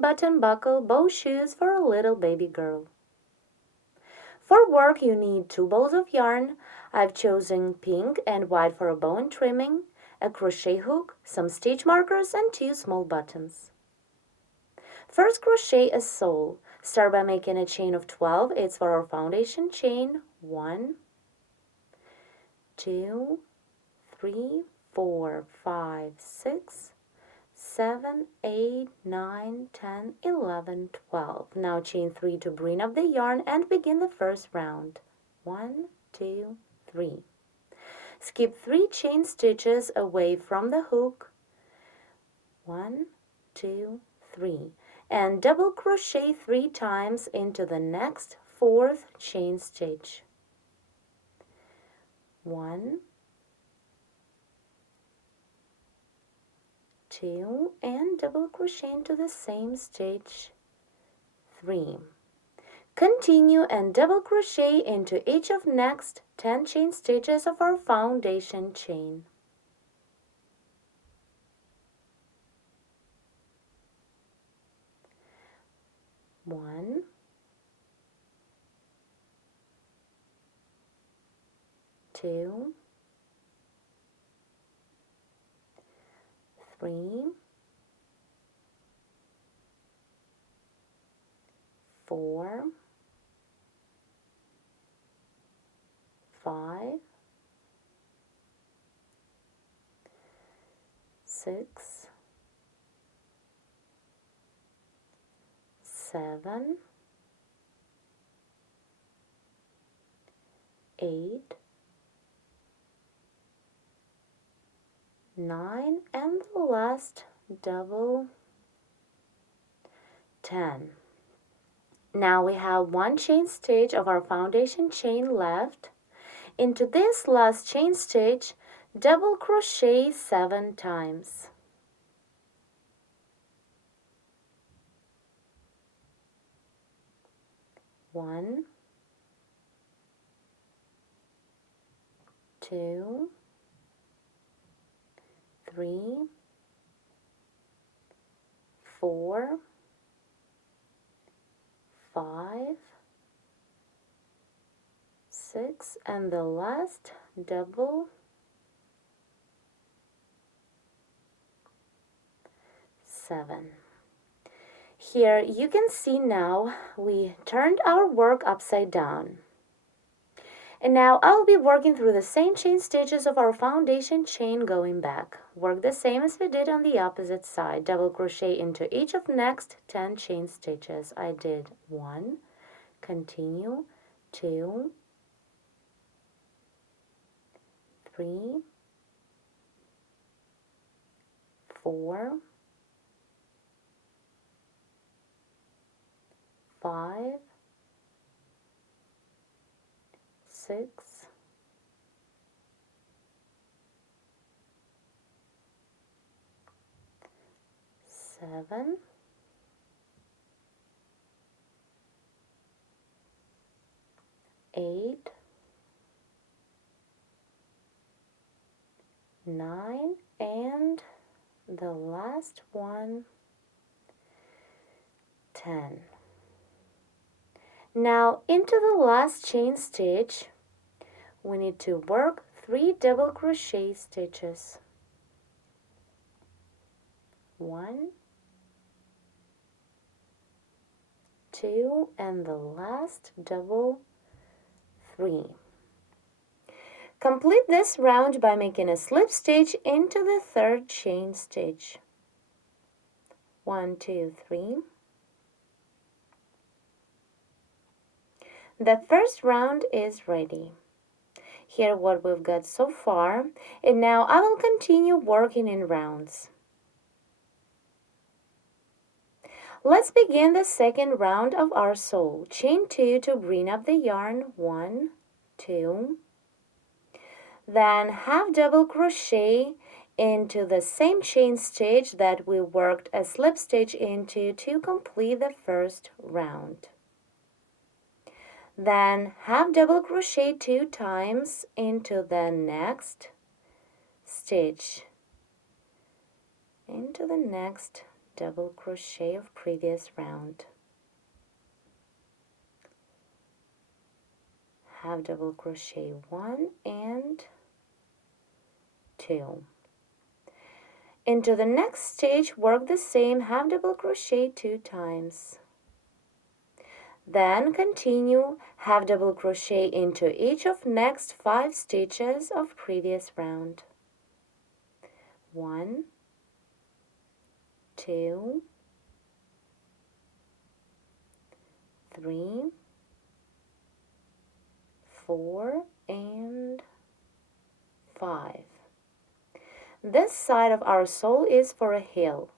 button buckle bow shoes for a little baby girl. For work, you need 2 balls of yarn. I've chosen pink and white for a bow and trimming, a crochet hook, some stitch markers, and 2 small buttons. First, crochet a sole. Start by making a chain of 12. It's for our foundation chain. 1, 2, 3, 4, 5, 6, 7, 8, 9, 10, 11, 12. Now chain 3 to bring up the yarn and begin the first round. 1, 2, 3. Skip 3 chain stitches away from the hook. 1, 2, 3. And double crochet 3 times into the next 4th chain stitch. 1, 2, and double crochet into the same stitch. 3. Continue and double crochet into each of next 10 chain stitches of our foundation chain. 1, 2, 3, 4, 5, 6, 7, 8, 9, and the last double 10. Now we have 1 chain stitch of our foundation chain left. Into this last chain stitch, double crochet 7 times. 1, 2, 3, 4, 5, 6, and the last double 7. Here you can see now we turned our work upside down. And now I'll be working through the same chain stitches of our foundation chain going back. Work the same as we did on the opposite side. Double crochet into each of next 10 chain stitches. I did 1, continue, 2, 3, 4, 5, 6, 7, 8, 9, and the last one, 10. Now into the last chain stitch, we need to work 3 double crochet stitches. 1, 2, and the last double 3. Complete this round by making a slip stitch into the 3rd chain stitch. 1, 2, 3. The first round is ready. Here what we've got so far, and now I will continue working in rounds. Let's begin the second round of our sole. Chain 2 to bring up the yarn. 1, 2. Then half double crochet into the same chain stitch that we worked a slip stitch into to complete the first round. Then half double crochet 2 times into the next stitch, into the next double crochet of previous round, half double crochet 1 and 2. Into the next stitch, work the same half double crochet 2 times. Then continue half double crochet into each of next 5 stitches of previous round. 1, 2, 3, 4, and 5. This side of our sole is for a heel.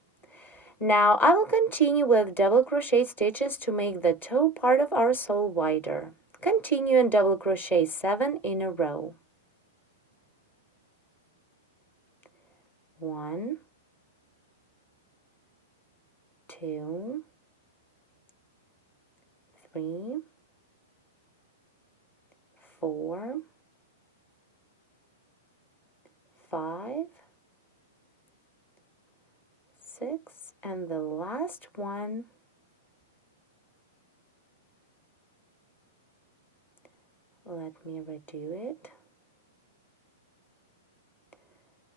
Now I will continue with double crochet stitches to make the toe part of our sole wider. Continue and double crochet 7 in a row. 1, 2, 3, 4, 5, 6, and the last one. Let me redo it.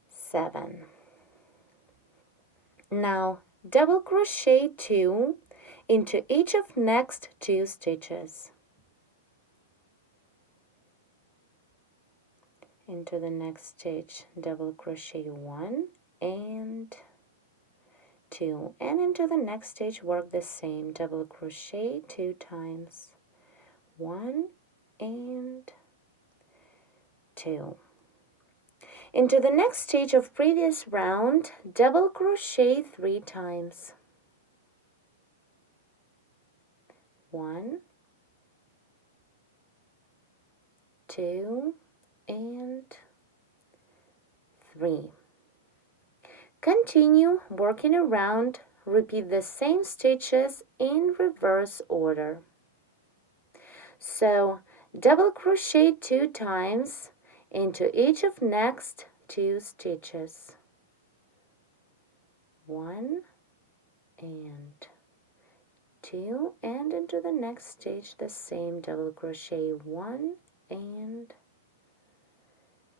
7. Now double crochet 2 into each of next 2 stitches. Into the next stitch, double crochet 1 and 2, and into the next stitch work the same, double crochet 2 times, 1 and 2. Into the next stitch of previous round, double crochet 3 times, 1, 2, and 3. Continue working around, repeat the same stitches in reverse order. So double crochet 2 times into each of next 2 stitches, 1 and 2, and into the next stitch the same, double crochet 1 and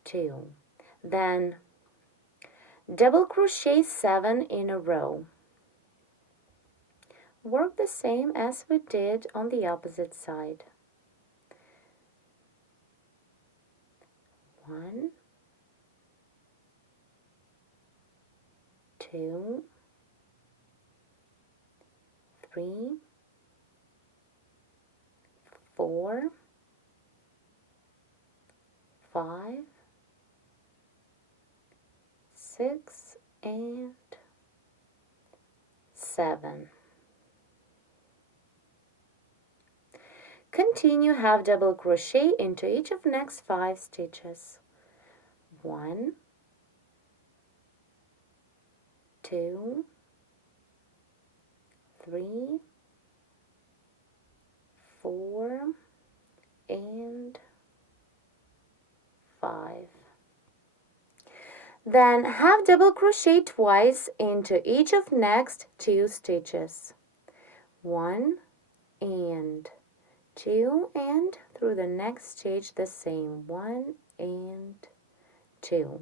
2. Then double crochet 7 in a row. Work the same as we did on the opposite side. 1, 2, 3, 4, 5, 6, and 7. Continue half double crochet into each of next 5 stitches. 1, 2, 3, 4, and 5. Then half double crochet twice into each of next 2 stitches. 1 and 2, and through the next stitch the same, 1 and 2.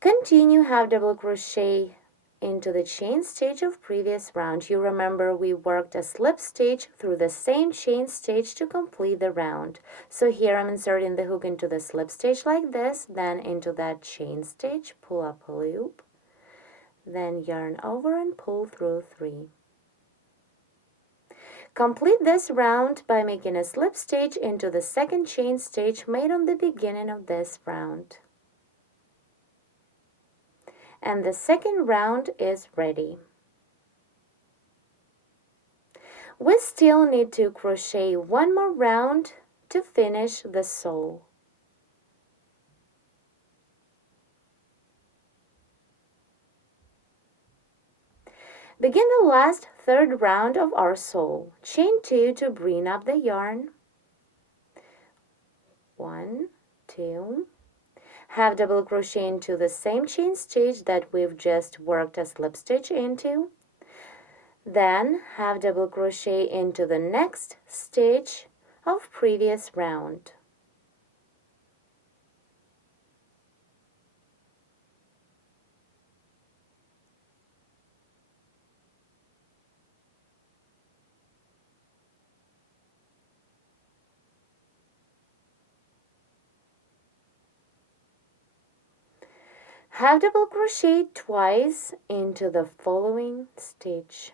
Continue half double crochet into the chain stitch of previous round. You remember we worked a slip stitch through the same chain stitch to complete the round. So here I'm inserting the hook into the slip stitch like this, then into that chain stitch, pull up a loop, then yarn over and pull through 3. Complete this round by making a slip stitch into the second chain stitch made on the beginning of this round. And the second round is ready. We still need to crochet 1 more round to finish the sole. Begin the last third round of our sole. Chain 2 to bring up the yarn. 1, 2. half double crochet into the same chain stitch that we've just worked a slip stitch into, then half double crochet into the next stitch of previous round. Half double crochet twice into the following stitch.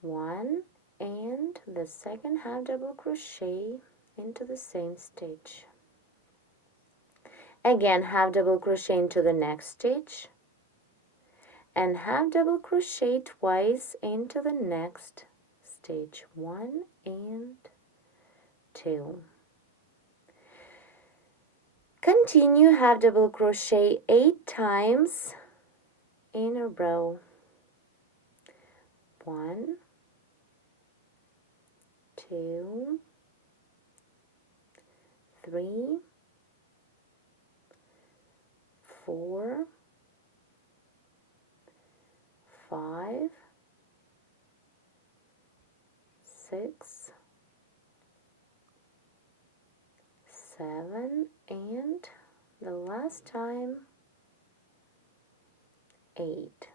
One, and the second half double crochet into the same stitch. Again, half double crochet into the next stitch, and half double crochet twice into the next stitch. 1 and 2. Continue half double crochet 8 times in a row. 1, 2, 3, 4, 5, 6, 7, and the last time 8.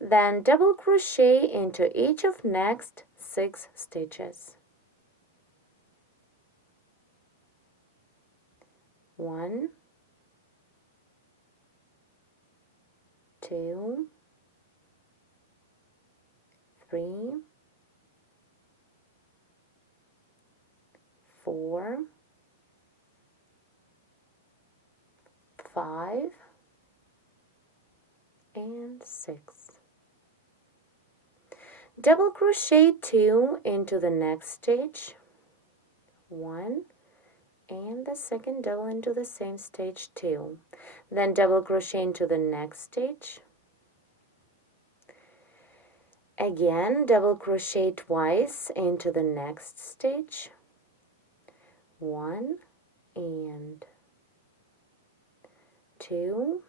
Then double crochet into each of next 6 stitches. 1, 2, 3, 4, 5, and 6. Double crochet 2 into the next stitch. 1, and the second double into the same stitch 2. Then double crochet into the next stitch. Again, double crochet twice into the next stitch. 1 and 2,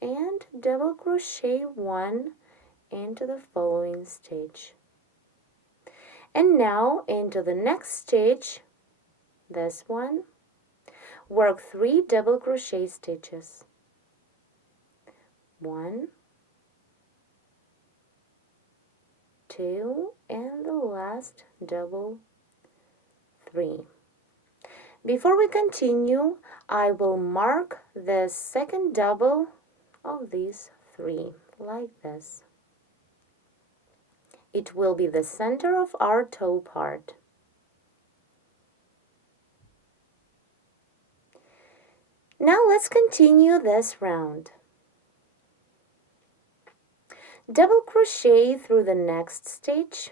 and double crochet 1 into the following stitch. And now into the next stitch, this one, work 3 double crochet stitches. 1, 2, and the last double 3. Before we continue, I will mark the second double of these 3 like this. It will be the center of our toe part. Now let's continue this round. Double crochet through the next stitch.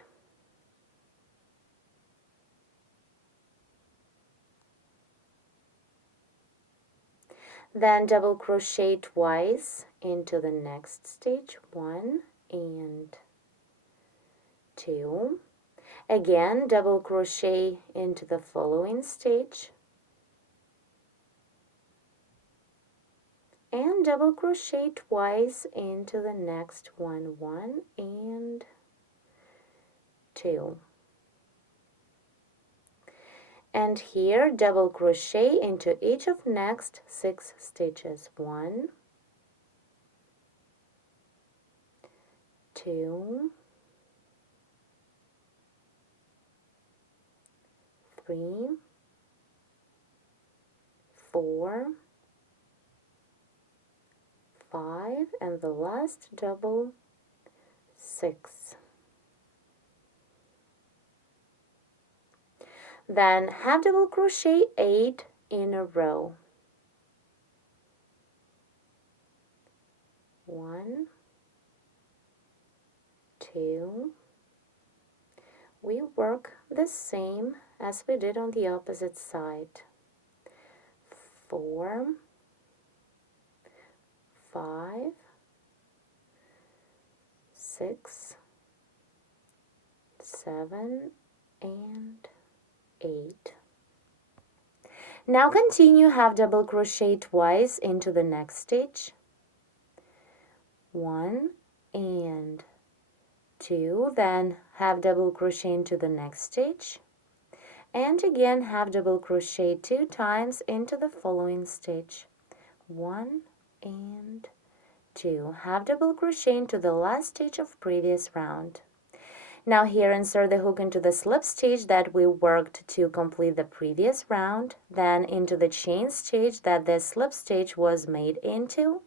Then double crochet twice into the next stitch. 1 and 2. Again, double crochet into the following stitch. And double crochet twice into the next one. 1 and 2. And here double crochet into each of next 6 stitches. 1, 2, 3, 4, 5, and the last double 6. Then half double crochet 8 in a row. 1, 2. We work the same as we did on the opposite side. 4, 5, 6, 7, and 8. Now continue half double crochet twice into the next stitch. 1 and 2, then half double crochet into the next stitch, and again half double crochet 2 times into the following stitch. 1 and 2, half double crochet into the last stitch of previous round. Now here insert the hook into the slip stitch that we worked to complete the previous round, then into the chain stitch that the slip stitch was made into,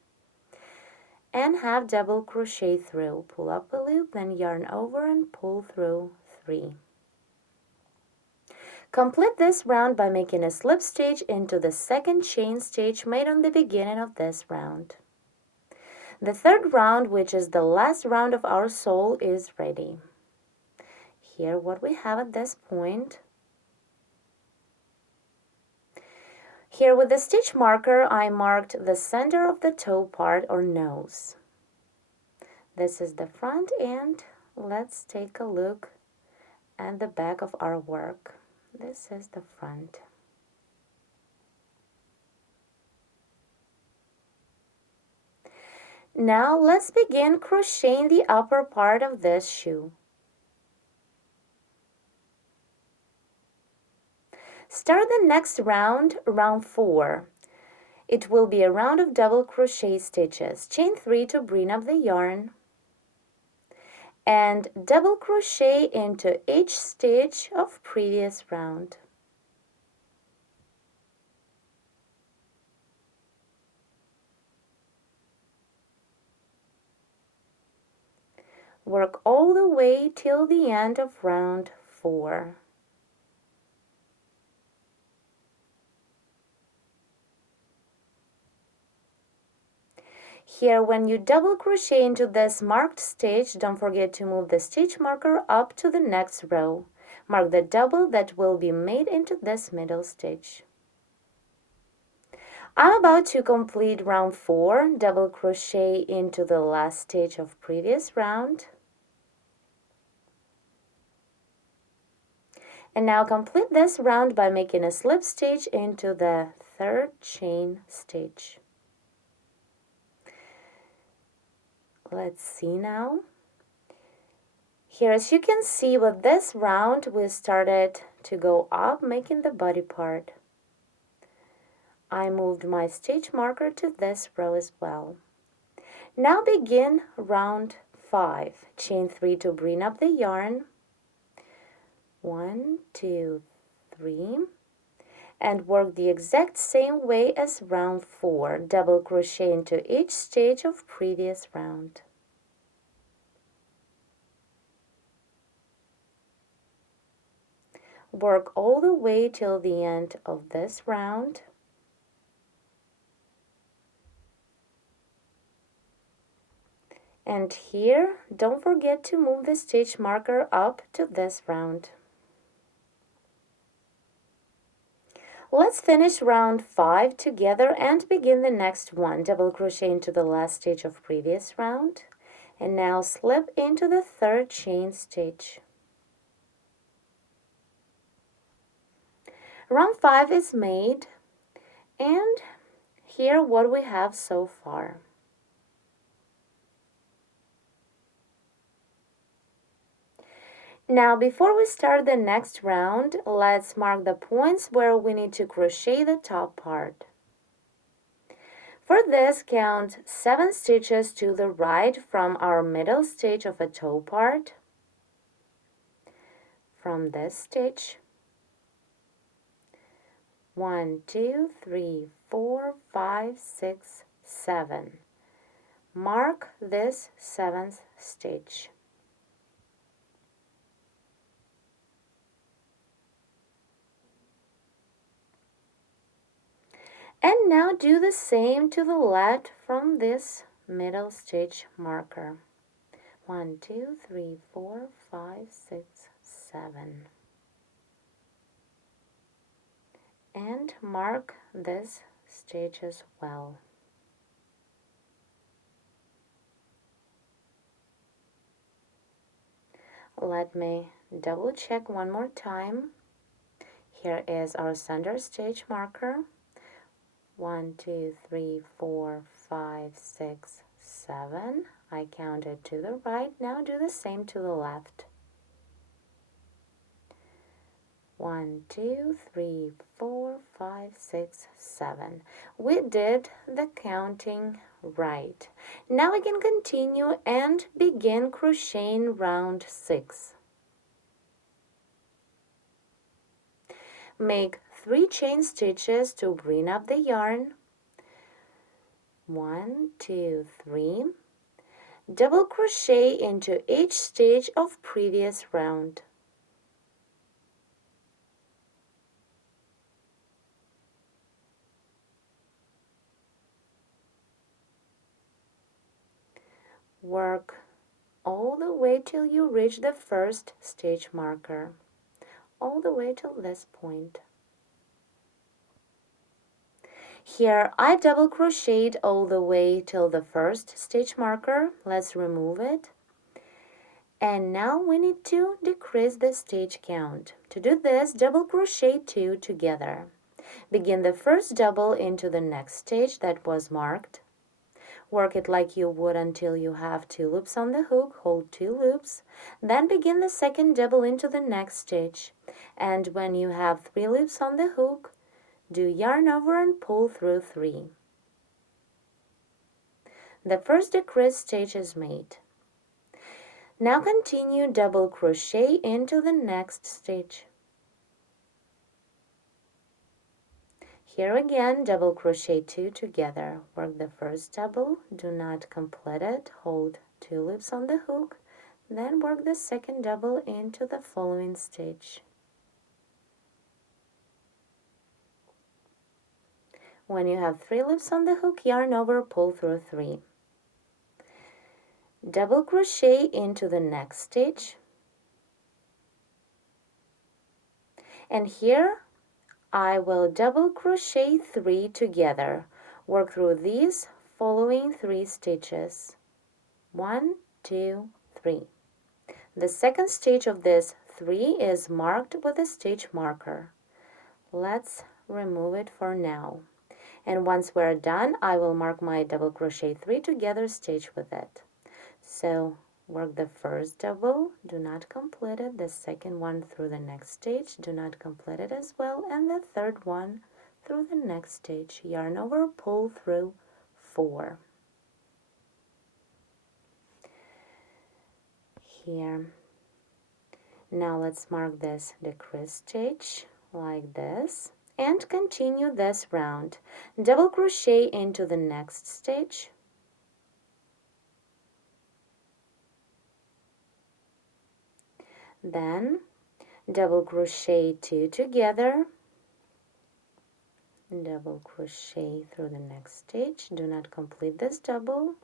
and half double crochet through. Pull up a loop, then yarn over and pull through 3. Complete this round by making a slip stitch into the second chain stitch made on the beginning of this round. The third round, which is the last round of our sole, is ready. Here what we have at this point. Here with the stitch marker, I marked the center of the toe part or nose. This is the front, and let's take a look at the back of our work. This is the front. Now let's begin crocheting the upper part of this shoe. Start the next round, round 4. It will be a round of double crochet stitches. Chain 3 to bring up the yarn, and double crochet into each stitch of previous round. Work all the way till the end of round 4. Here, when you double crochet into this marked stitch, don't forget to move the stitch marker up to the next row. Mark the double that will be made into this middle stitch. I'm about to complete round 4, double crochet into the last stitch of previous round. And now complete this round by making a slip stitch into the third chain stitch. Let's see now. Here, as you can see, with this round we started to go up, making the body part. I moved my stitch marker to this row as well. Now begin round 5. Chain 3 to bring up the yarn. 1, 2, 3, and work the exact same way as round 4. Double crochet into each stitch of previous round. Work all the way till the end of this round. And here, don't forget to move the stitch marker up to this round. Let's finish round 5 together and begin the next one. Double crochet into the last stitch of previous round, and now slip into the third chain stitch. Round 5 is made, and here what we have so far. Now, before we start the next round, let's mark the points where we need to crochet the top part. For this, count 7 stitches to the right from our middle stitch of a toe part. From this stitch, 1, 2, 3, 4, 5, 6, 7. Mark this 7th stitch. And now do the same to the left from this middle stitch marker. 1, 2, 3, 4, 5, 6, 7. And mark this stitch as well. Let me double check one more time. Here is our center stitch marker. 1, 2, 3, 4, 5, 6, 7. I counted to the right. Now do the same to the left. 1, 2, 3, 4, 5, 6, 7. We did the counting right. Now we can continue and begin crocheting round 6. Make 3 chain stitches to bring up the yarn. 1, 2, 3. Double crochet into each stitch of previous round. Work all the way till you reach the first stitch marker, all the way till this point. Here I double crocheted all the way till the first stitch marker. Let's remove it. And now we need to decrease the stitch count. To do this, double crochet 2 together. Begin the first double into the next stitch that was marked. Work it like you would until you have 2 loops on the hook. Hold 2 loops. Then begin the second double into the next stitch. And when you have 3 loops on the hook, do yarn over and pull through 3. The first decreased stitch is made. Now continue double crochet into the next stitch. Here again, double crochet 2 together. Work the first double, do not complete it, hold 2 loops on the hook, then work the second double into the following stitch. When you have 3 loops on the hook, yarn over, pull through 3. Double crochet into the next stitch. And here I will double crochet 3 together. Work through these following 3 stitches. 1, 2, 3. The second stitch of this 3 is marked with a stitch marker. Let's remove it for now. And once we're done, I will mark my double crochet 3 together stitch with it. So work the first double, do not complete it, the second one through the next stitch, do not complete it as well, and the third one through the next stitch. Yarn over, pull through 4. Here. Now let's mark this decreased stitch like this. And continue this round. Double crochet into the next stitch. Then double crochet 2 together. Double crochet through the next stitch. Do not complete this double.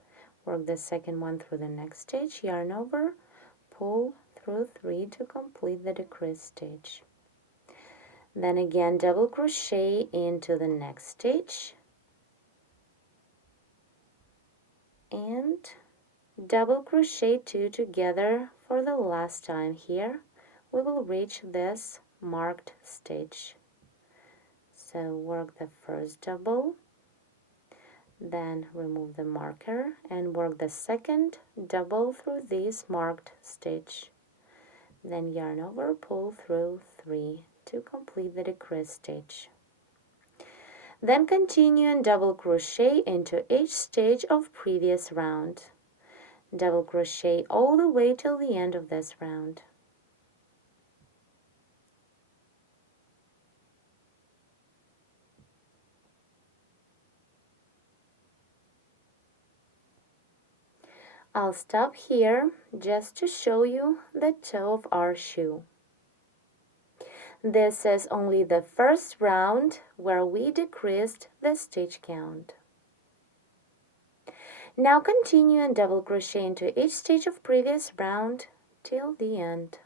Work the second one through the next stitch. Yarn over, pull through 3 to complete the decreased stitch. Then again double crochet into the next stitch and double crochet 2 together for the last time. Here we will reach this marked stitch. So work the first double, then remove the marker and work the second double through this marked stitch. Then yarn over, pull through 3 to complete the decreased stitch. Then continue and double crochet into each stitch of previous round. Double crochet all the way till the end of this round. I'll stop here just to show you the toe of our shoe. This is only the first round where we decreased the stitch count. Now continue and double crochet into each stitch of previous round till the end.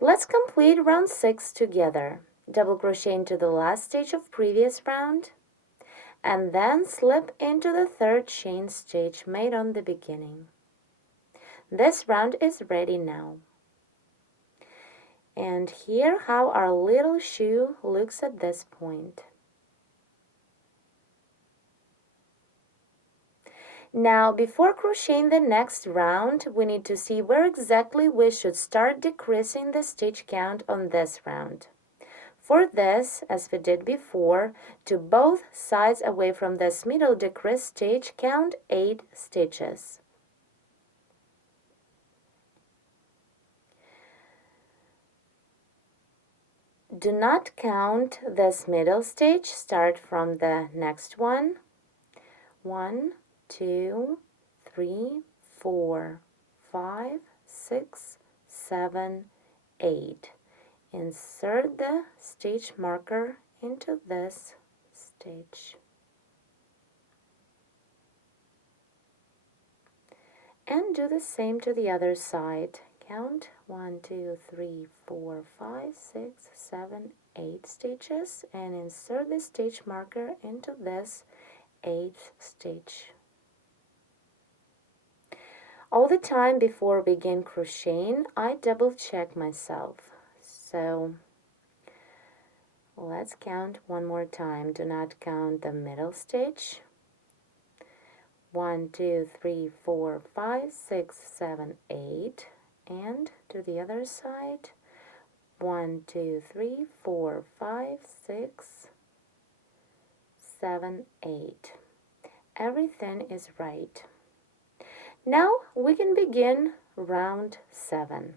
Let's complete round 6 together. Double crochet into the last stitch of previous round and then slip into the third chain stitch made on the beginning. This round is ready now. And here how our little shoe looks at this point. Now, before crocheting the next round, we need to see where exactly we should start decreasing the stitch count on this round. For this, as we did before, to both sides away from this middle decrease stitch, count 8 stitches. Do not count this middle stitch, start from the next one. 1, 2, 3, 4, 5, 6, 7, 8. Insert the stitch marker into this stitch. And do the same to the other side. Count 1, 2, 3, 4, 5, 6, 7, 8 stitches and insert the stitch marker into this 8th stitch. All the time before we begin crocheting, I double check myself. So let's count one more time. Do not count the middle stitch. 1, 2, 3, 4, 5, 6, 7, 8. And to the other side. 1, 2, 3, 4, 5, 6, 7, 8. Everything is right. Now we can begin round 7.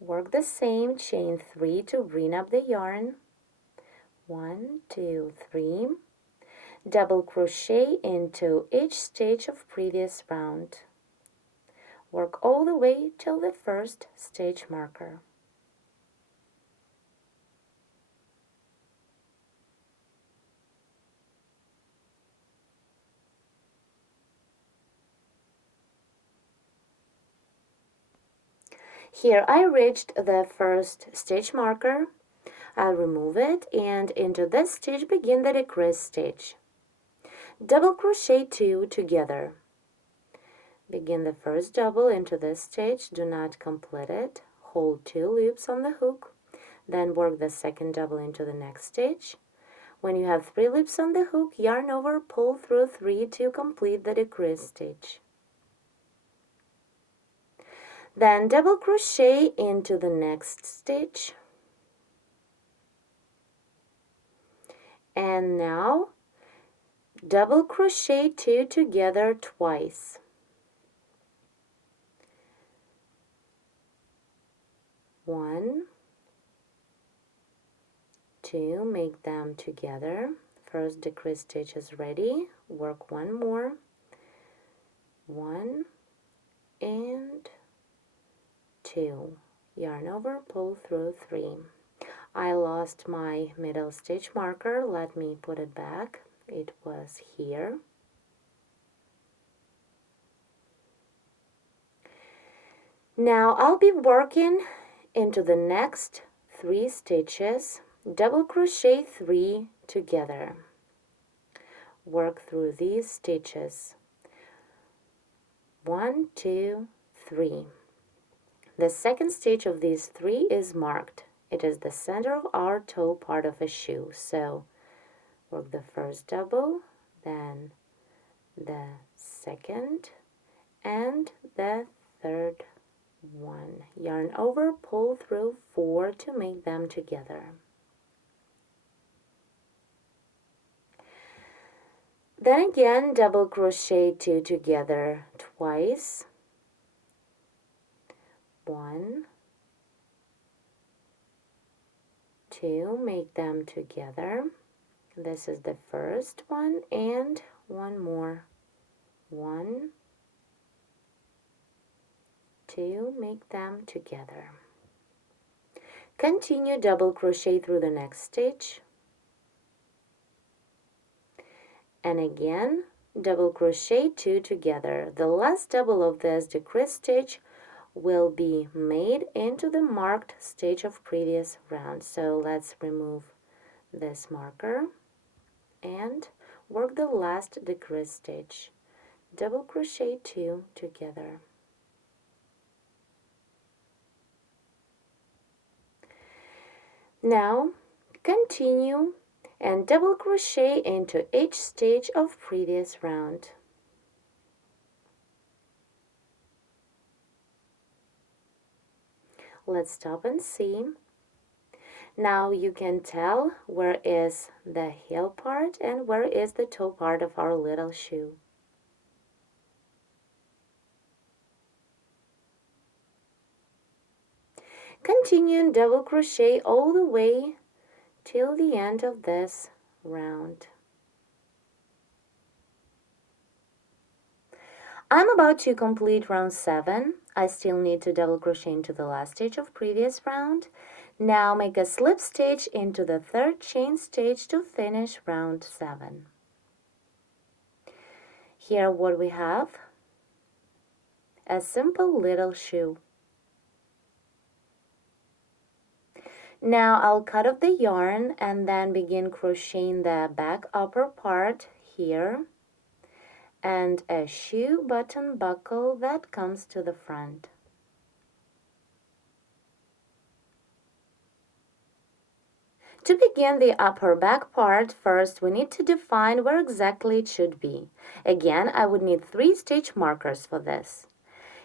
Work the same, chain 3 to bring up the yarn. 1, 2, 3. Double crochet into each stitch of previous round. Work all the way till the first stitch marker. Here I reached the first stitch marker. I'll remove it and into this stitch begin the decrease stitch. Double crochet 2 together. Begin the first double into this stitch, do not complete it. Hold 2 loops on the hook, then work the second double into the next stitch. When you have 3 loops on the hook, yarn over, pull through 3 to complete the decrease stitch. Then double crochet into the next stitch. And now double crochet 2 together twice. 1, 2, make them together. First decrease stitch is ready. Work 1 more. 1 and 2. Yarn over, pull through 3. I lost my middle stitch marker. Let me put it back. It was here. Now I'll be working into the next 3 stitches. Double crochet 3 together. Work through these stitches. 1, 2, 3. The second stitch of these 3 is marked. It is the center of our toe part of a shoe. So work the first double, then the second, and the third one. Yarn over, pull through 4 to make them together. Then again, double crochet 2 together twice. 1, 2, make them together. This is the first one and one more. 1, 2, make them together. Continue double crochet through the next stitch. And again, double crochet 2 together. The last double of this decrease stitch will be made into the marked stitch of previous round. So let's remove this marker and work the last decrease stitch. Double crochet 2 together. Now continue and double crochet into each stitch of previous round. Let's stop and see. Now you can tell where is the heel part and where is the toe part of our little shoe. Continue and double crochet all the way till the end of this round. I'm about to complete round 7. I still need to double crochet into the last stitch of previous round. Now make a slip stitch into the third chain stitch to finish round 7. Here what we have, a simple little shoe. Now I'll cut off the yarn and then begin crocheting the back upper part here and a shoe button buckle that comes to the front. To begin the upper back part, first we need to define where exactly it should be. Again, I would need 3 stitch markers for this.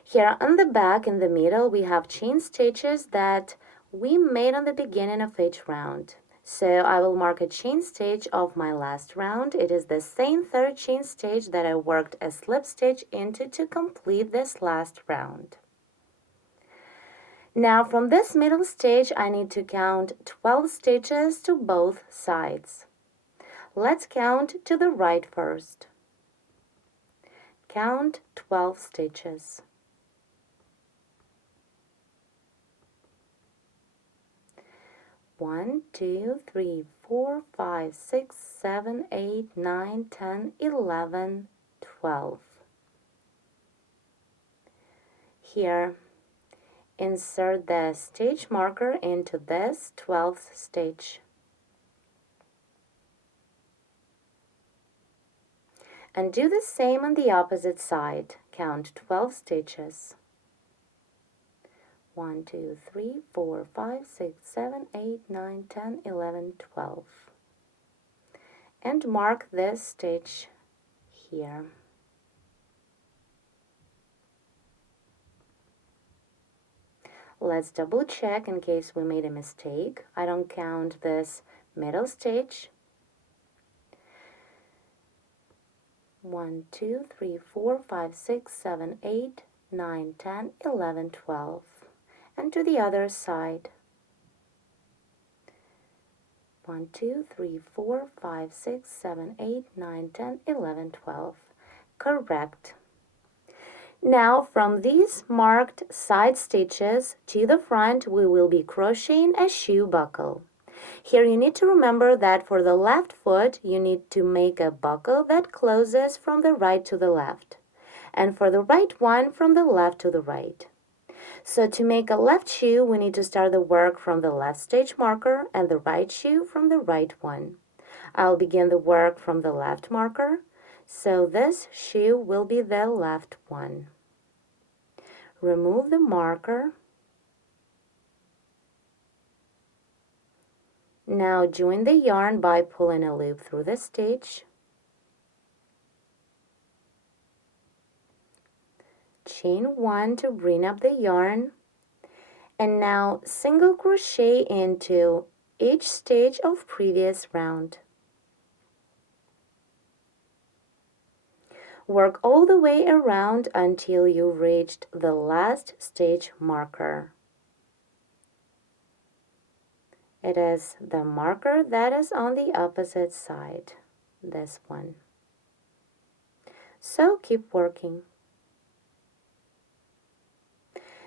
Here on the back in the middle we have chain stitches that we made on the beginning of each round. So I will mark a chain stitch of my last round. It is the same third chain stitch that I worked a slip stitch into to complete this last round. Now from this middle stitch I need to count 12 stitches to both sides. Let's count to the right first. Count 12 stitches. 1, 2, 3, 4, 5, 6, 7, 8, 9, 10, 11, 12. Here, insert the stitch marker into this 12th stitch. And do the same on the opposite side. Count 12 stitches. 1, 2, 3, 4, 5, 6, 7, 8, 9, 10, 11, 12. And mark this stitch here. Let's double check in case we made a mistake. I don't count this middle stitch. 1, 2, 3, 4, 5, 6, 7, 8, 9, 10, 11, 12. And to the other side. 1, 2, 3, 4, 5, 6, 7, 8, 9, 10, 11, 12. Correct. Now from these marked side stitches to the front we will be crocheting a shoe buckle. Here you need to remember that for the left foot you need to make a buckle that closes from the right to the left, and for the right one from the left to the right. So to make a left shoe we need to start the work from the left stitch marker and the right shoe from the right one. I'll begin the work from the left marker, so this shoe will be the left one. Remove the marker. Now join the yarn by pulling a loop through the stitch. Chain 1 to bring up the yarn. And now single crochet into each stitch of previous round. Work all the way around until you've reached the last stitch marker. It is the marker that is on the opposite side, this one. So keep working.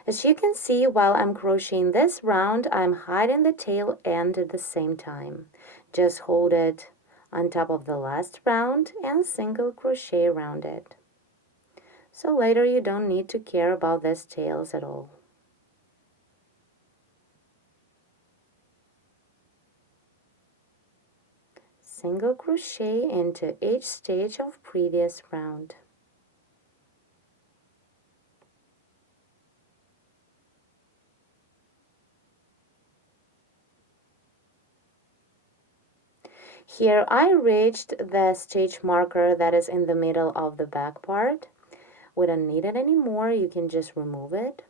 As you can see, while I'm crocheting this round, I'm hiding the tail end at the same time. Just hold it on top of the last round and single crochet around it. So later you don't need to care about these tails at all. Single crochet into each stitch of previous round. Here I reached the stitch marker that is in the middle of the back part. We don't need it anymore, you can just remove it.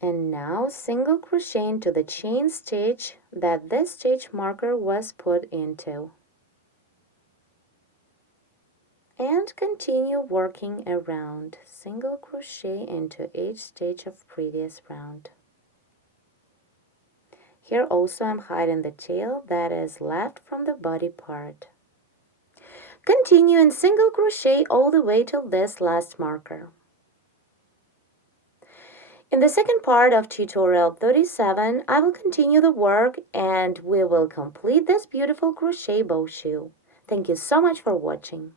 And now single crochet into the chain stitch that this stitch marker was put into. And continue working around. Single crochet into each stitch of previous round. Here also I'm hiding the tail that is left from the body part. Continue and single crochet all the way till this last marker. In the second part of tutorial 37, I will continue the work and we will complete this beautiful crochet bow shoe. Thank you so much for watching.